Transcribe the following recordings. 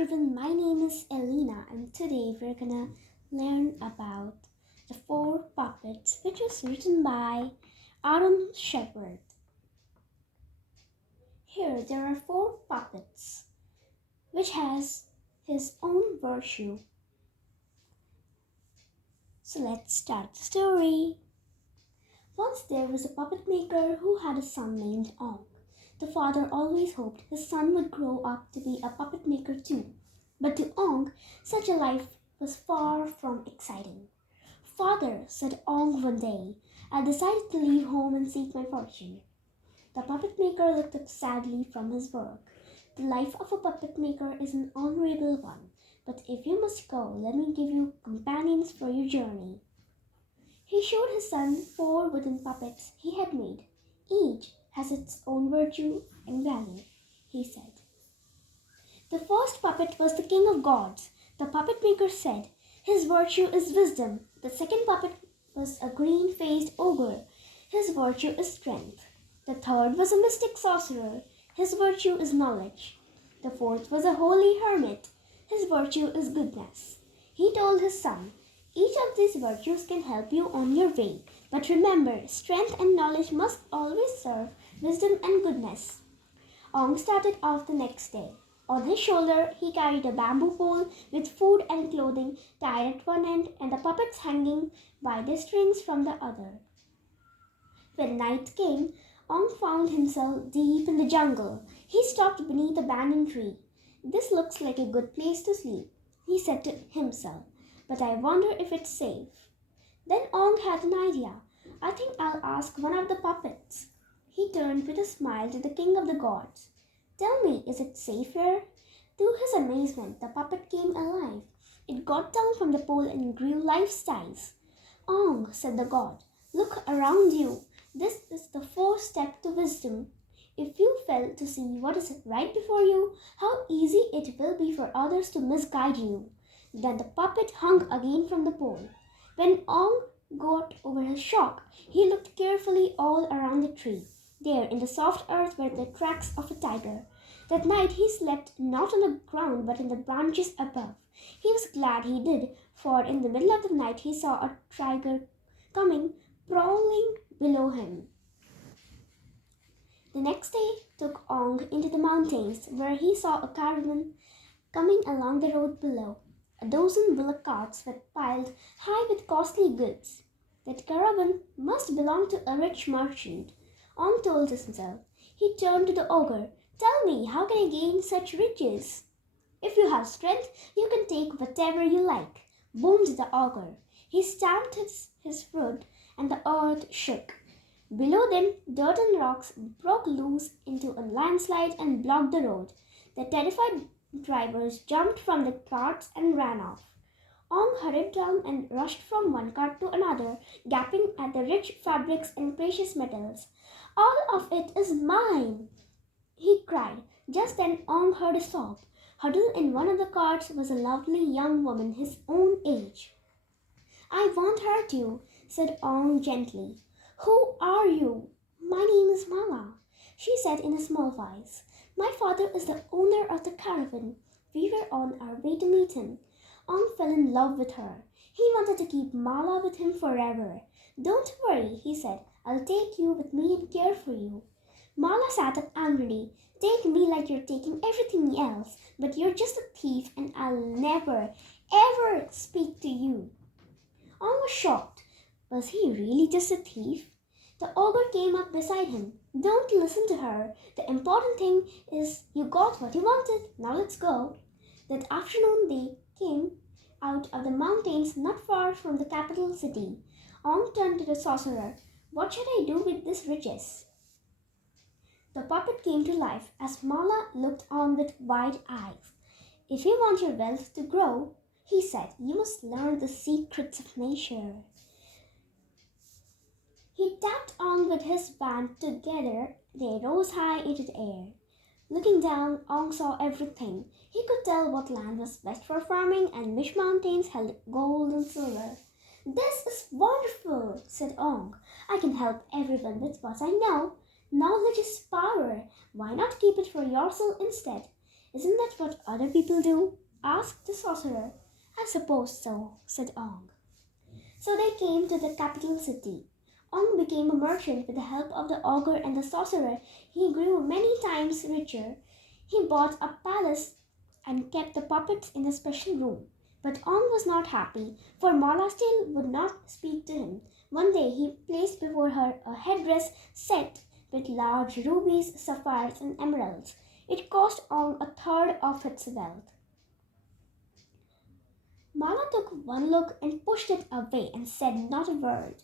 everyone, my name is Elena and today we're gonna learn about The Four Puppets, which was written by Adam Shepard. Here there are four puppets, which has his own virtue. So let's start the story. Once there was a puppet maker who had a son named Ong. The father always hoped his son would grow up to be a puppet maker too. But to Ong, such a life was far from exciting. Father, said Ong one day, I decided to leave home and seek my fortune. The puppet maker looked up sadly from his work. The life of a puppet maker is an honorable one, but if you must go, let me give you companions for your journey. He showed his son four wooden puppets he had made. Each has its own virtue and value, he said. The first puppet was the king of gods. The puppet maker said, his virtue is wisdom. The second puppet was a green-faced ogre. His virtue is strength. The third was a mystic sorcerer. His virtue is knowledge. The fourth was a holy hermit. His virtue is goodness. He told his son, each of these virtues can help you on your way. But remember, strength and knowledge must always serve wisdom and goodness. Ong started off the next day. On his shoulder, he carried a bamboo pole with food and clothing tied at one end and the puppets hanging by their strings from the other. When night came, Ong found himself deep in the jungle. He stopped beneath a banyan tree. This looks like a good place to sleep, he said to himself, but I wonder if it's safe. Then Ong had an idea. I think I'll ask one of the puppets. He turned with a smile to the king of the gods. Tell me, is it safe here? To his amazement, the puppet came alive. It got down from the pole and grew life-size. Ong, said the god, look around you. This is the fourth step to wisdom. If you fail to see what is right before you, how easy it will be for others to misguide you. Then the puppet hung again from the pole. When Ong got over his shock, he looked carefully all around the tree. There in the soft earth were the tracks of a tiger. That night he slept not on the ground but in the branches above. He was glad he did, for in the middle of the night he saw a tiger coming prowling below him. The next day took Ong into the mountains, where he saw a caravan coming along the road below. A dozen bullock carts were piled high with costly goods. That caravan must belong to a rich merchant. Ong told himself. He turned to the ogre. Tell me, how can I gain such riches? If you have strength, you can take whatever you like, boomed the ogre. He stamped his foot and the earth shook. Below them, dirt and rocks broke loose into a landslide and blocked the road. The terrified drivers jumped from the carts and ran off. Ong hurried down and rushed from one cart to another, gaping at the rich fabrics and precious metals. All of it is mine, he cried. Just then Ong heard a sob. Huddled in one of the carts was a lovely young woman his own age. I won't hurt you, said Ong gently. Who are you? My name is Mala, she said in a small voice. My father is the owner of the caravan. We were on our way to meet him. Ong fell in love with her. He wanted to keep Mala with him forever. Don't worry, he said. I'll take you with me and care for you. Mala sat up angrily. Take me like you're taking everything else, but you're just a thief and I'll never, ever speak to you. Ong was shocked. Was he really just a thief? The ogre came up beside him. Don't listen to her. The important thing is you got what you wanted. Now let's go. That afternoon they came out of the mountains not far from the capital city. Ong turned to the sorcerer. What should I do with this riches? The puppet came to life as Mala looked on with wide eyes. If you want your wealth to grow, he said, you must learn the secrets of nature. He tapped Ong with his band. Together they rose high into the air. Looking down, Ong saw everything. He could tell what land was best for farming and which mountains held gold and silver. This is wonderful, said Ong. I can help everyone with what I know. Knowledge is power. Why not keep it for yourself instead? Isn't that what other people do? Asked the sorcerer. I suppose so, said Ong. So they came to the capital city. Ong became a merchant with the help of the ogre and the sorcerer. He grew many times richer. He bought a palace and kept the puppets in a special room. But Ong was not happy, for Mala still would not speak to him. One day he placed before her a headdress set with large rubies, sapphires, and emeralds. It cost Ong a third of its wealth. Mala took one look and pushed it away and said not a word.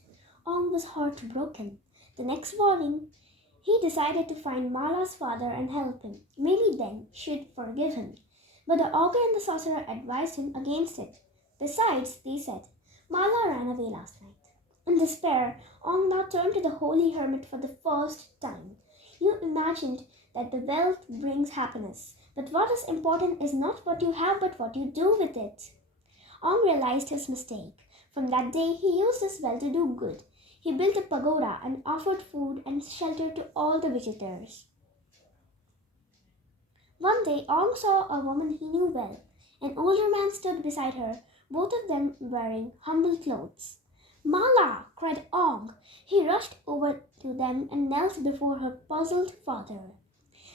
Ong was heartbroken. The next morning, he decided to find Mala's father and help him. Maybe then she'd forgive him. But the ogre and the sorcerer advised him against it. Besides, they said, Mala ran away last night. In despair, Ong now turned to the holy hermit for the first time. You imagined that the wealth brings happiness, but what is important is not what you have but what you do with it. Ong realized his mistake. From that day, he used his wealth to do good. He built a pagoda and offered food and shelter to all the visitors. One day, Ong saw a woman he knew well. An older man stood beside her, both of them wearing humble clothes. Mala! Cried Ong. He rushed over to them and knelt before her puzzled father.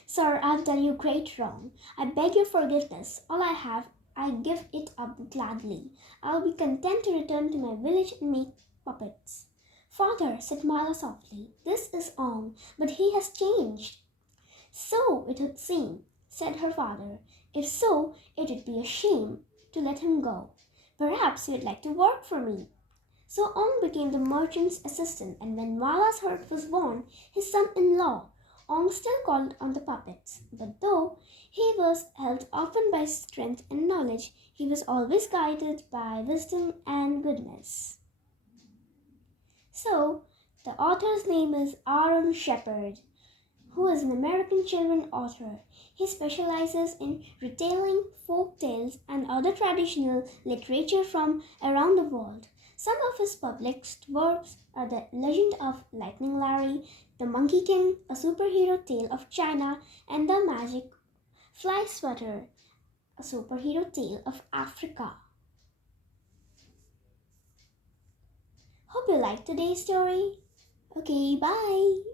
Sir, I've done you great wrong. I beg your forgiveness. All I have, I give it up gladly. I'll be content to return to my village and make puppets. Father, said Mala softly, this is Ong, but he has changed. So it would seem, said her father. If so, it would be a shame to let him go. Perhaps you'd like to work for me. So Ong became the merchant's assistant, and when Mala's heart was born, his son-in-law, Ong still called on the puppets. But though he was held often by strength and knowledge, he was always guided by wisdom and goodness. So, the author's name is Aaron Shepard, who is an American children's author. He specializes in retelling folk tales and other traditional literature from around the world. Some of his published works are The Legend of Lightning Larry, The Monkey King, A Superhero Tale of China, and The Magic Fly Sweater, A Superhero Tale of Africa. Hope you liked today's story. Okay, bye.